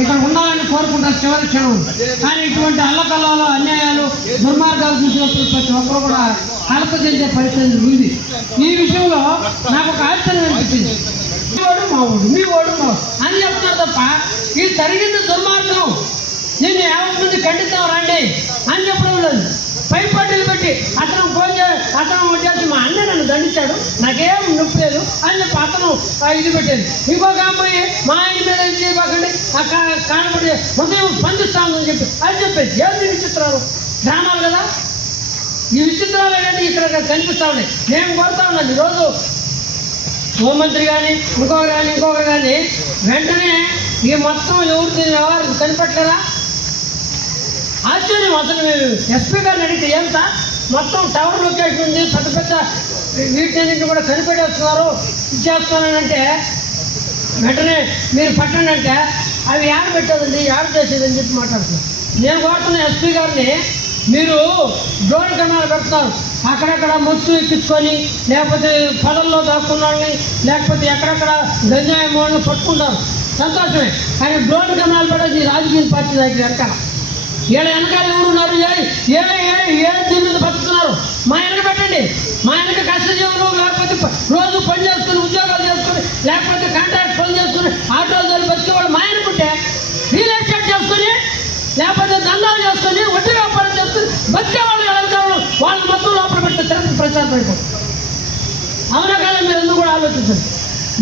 ఇక్కడ ఉండాలని కోరుకుంటారు చివరి క్షణం. కానీ ఇటువంటి అల్లకల్లాలు అన్యాయాలు దుర్మార్గాలు చూసినప్పుడు ప్రతి ఒక్కరు కూడా కలప చెందే పరిస్థితి ఉంది. ఈ విషయంలో నాకు ఒక ఆశ్చర్యం అనిపించింది. మీ ఓడు మా ఓడు, మీ ఓడు మా అని చెప్తున్నారు తప్ప ఇది జరిగింది దుర్మార్గం, దీన్ని 50 మంది ఖండితం రండి అని చెప్పడం లేదు. పై పార్టీలు పెట్టి అతను ఫోన్ అతను వచ్చేసి మా అన్న నన్ను దండించాడు, నాకేం నొప్పి లేదు అని చెప్పి అతను ఇది పెట్టేది. ఇంకొక అమ్మాయి మా ఆయన మీద ఇది చేయకండి కానపడి హృదయం స్పందిస్తానని చెప్పి అని చెప్పేది. ఏంటి విచిత్రాలు డ్రామాలు కదా, ఈ విచిత్రాలు కానీ ఇక్కడ కనిపిస్తూ ఉన్నాయి. నేను కోరుతా ఉన్నాను ఈరోజు హోంమంత్రి కానీ ఇంకొకరు కానీ వెంటనే ఈ మొత్తం ఎవరు దీని వ్యవహారం కనిపెట్టలేరా? ఆశ్చర్యం. అసలు ఎస్పీ గారిని అడిగితే ఎంత మొత్తం టవర్ లొకేషన్ ఉంది, పెద్ద పెద్ద వీటిని కూడా కనిపెట్టేస్తున్నారు, ఇచ్చేస్తున్నానంటే వెంటనే మీరు పట్టండి అంటే అవి యాడ్ పెట్టేదండి యాడ్ చేసేదని చెప్పి మాట్లాడుతున్నారు. నేను కోరుతున్న ఎస్పీ గారిని, మీరు డ్రోన్ కెమెరాలు పెడతారు, అక్కడక్కడ మొత్తు ఎక్కించుకొని లేకపోతే పొదల్లో దాక్కున్న వాళ్ళని లేకపోతే ఎక్కడెక్కడ గంజాయి వాళ్ళని పట్టుకుంటారు, సంతోషమే. కానీ డ్రోన్ కెమెరాలు పెట్టేది రాజకీయ పార్టీ దగ్గర వెనకాల వీళ్ళ వెనకాల ఎవరున్నారు, ఏ దీని మీద బతుకుతున్నారు? మా వెనక పెట్టండి, మా వెనక కష్టజీవులు లేకపోతే రోజు పని చేసుకుని ఉద్యోగాలు చేసుకుని లేకపోతే కాంట్రాక్ట్ పని చేసుకుని ఆటోలు తోలి బతికేవాళ్ళు మా వెనకుంటే రియల్ ఎస్టేట్ చేసుకుని లేకపోతే దందాలు చేసుకొని వడ్డీ వ్యాపారం చేసుకుని బతికేవాళ్ళు వెనకాల వాళ్ళు మొత్తం లోపల పెట్టే తిరుపతి ప్రచారం అయిపోతుంది. అవునా కదా? మీరు ఎందుకు కూడా ఆలోచించండి.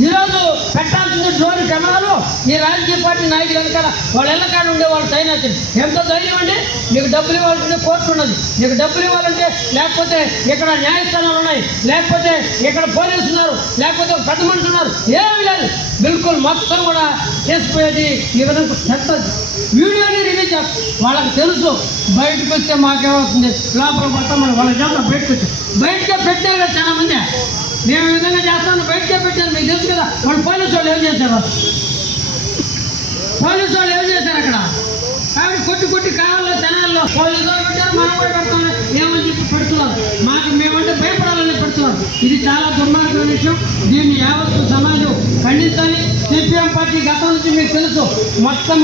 ఈరోజు పెట్టాల్సింది డ్రోన్ కెమెరాలు ఈ రాజకీయ పార్టీ నాయకులు వెనకాల వాళ్ళ ఎల్లకాడ ఉండే వాళ్ళు సైన్ అవుతుంది. ఎంతో ధైర్యం అండి, మీకు డబ్బులు ఇవ్వాలంటే కోర్టు ఉన్నది, మీకు డబ్బులు ఇవ్వాలంటే లేకపోతే ఇక్కడ న్యాయస్థానాలు ఉన్నాయి, లేకపోతే ఇక్కడ పోలీసులు ఉన్నారు, లేకపోతే పెద్ద మనుషులు ఉన్నారు, ఏమి లేదు. బిల్కుల్ మొత్తం కూడా చేసిపోయేది ఈ విధంగా చెప్తుంది. వీడియోని రిలీజ్ చేస్తారు. వాళ్ళకి తెలుసు బయటకు వస్తే మాకేమవుతుంది, లోపల మొత్తం మనం వాళ్ళ జాబ్ బయటకు వచ్చి బయటకే పెట్టారు కదా చాలా మంది. మేము ఈ విధంగా చేస్తాను బయటకే పెట్టాను, మీకు తెలుసు కదా. వాళ్ళు పోలీసు వాళ్ళు ఏం చేశారు, పోలీసు వాళ్ళు ఏం చేశారు అక్కడ? కాబట్టి కొట్టి కావాలో జనాల్లో పోలీసు వాళ్ళు పెట్టారు, మనం కూడా పెడతాం ఏమని చెప్పి పెడుతున్నారు. మేమంటే భయపడాలని పెడుతున్నారు. ఇది చాలా దుర్మార్గమైన విషయం. దీన్ని యావత్తు సమాజం ఖండించాలి. సిపిఎం పార్టీ గతం నుంచి మీకు తెలుసు,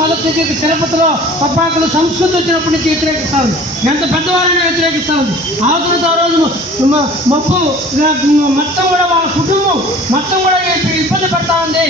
మొదటి తిరుపతిలో పప్పాకులు సంస్కృతి వచ్చినప్పటి నుంచి వ్యతిరేకిస్తూ ఉంది. ఎంత పెద్దవారైనా వ్యతిరేకిస్తూ ఉంది. అవసరం ఆ రోజు మప్పు మొత్తం కూడా వాళ్ళ కుటుంబం మొత్తం కూడా ఇబ్బంది పెడతా ఉంది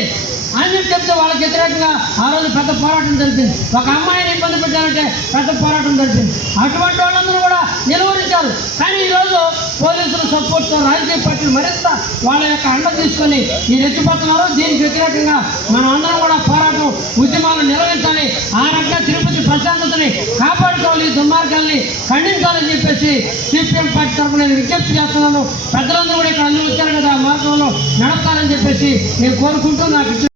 అని చెప్తే వాళ్ళకి వ్యతిరేకంగా ఆ రోజు పెద్ద పోరాటం జరిపింది. ఒక అమ్మాయిని ఇబ్బంది పెట్టాలంటే పెద్ద పోరాటం జరిపింది. అటువంటి వాళ్ళందరూ కూడా నిలువరించారు. కానీ ఈరోజు పోలీసుల సపోర్ట్తో రాజకీయ పార్టీలు మరింత వాళ్ళ యొక్క అండ తీసుకొని ఈ రెచ్చిపోతున్నారు. దీనికి వ్యతిరేకంగా మనం అందరం కూడా పోరాటం ఉద్యమాలు నిర్వహించాలి. ఆ రకంగా తిరుపతి ప్రశాంతతని కాపాడుకోవాలి, దుర్మార్గాల్ని ఖండించాలని చెప్పేసి సిపిఎం పార్టీ తరఫున నేను విజ్ఞప్తి చేస్తున్నాను. పెద్దలందరూ కూడా ఇక్కడ అందరూ వచ్చారు కదా, ఆ మార్గంలో నడపాలని చెప్పేసి నేను కోరుకుంటూ నాకు